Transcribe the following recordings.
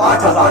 5,000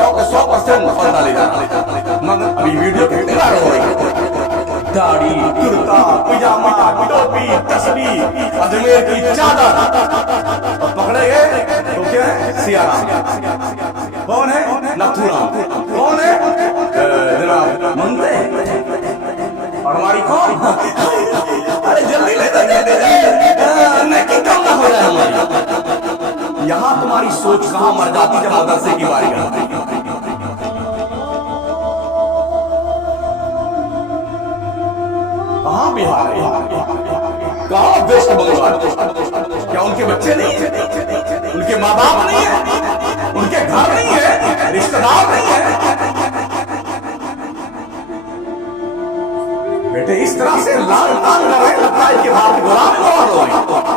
100% फल डाले जा रहे हैं। मगर अभी वीडियो कितने बार हो रही है? दाढ़ी, कुर्ता, पजामा, टोपी, तस्बीह, अजमेर की चादर, और पकड़े गए तो क्या है? सियाराम। कौन है? नथुराम। कौन है? जनाब मंदे। और हमारी कौन? अरे जल्दी ले नहीं कम ना हो जाए हमारी। यहाँ तुम्हारी सोच कहाँ मर जाती जब मदरसे की बारी आती। कहाँ बिहार है? कहाँ वेस्ट बंगाल? क्या उनके बच्चे नहीं है? उनके माँ बाप नहीं है? उनके घर नहीं है? रिश्तेदार नहीं है? बेटे इस तरह से लाल तान कर रहे, लगता है कि बाप गुलाम हो रहे।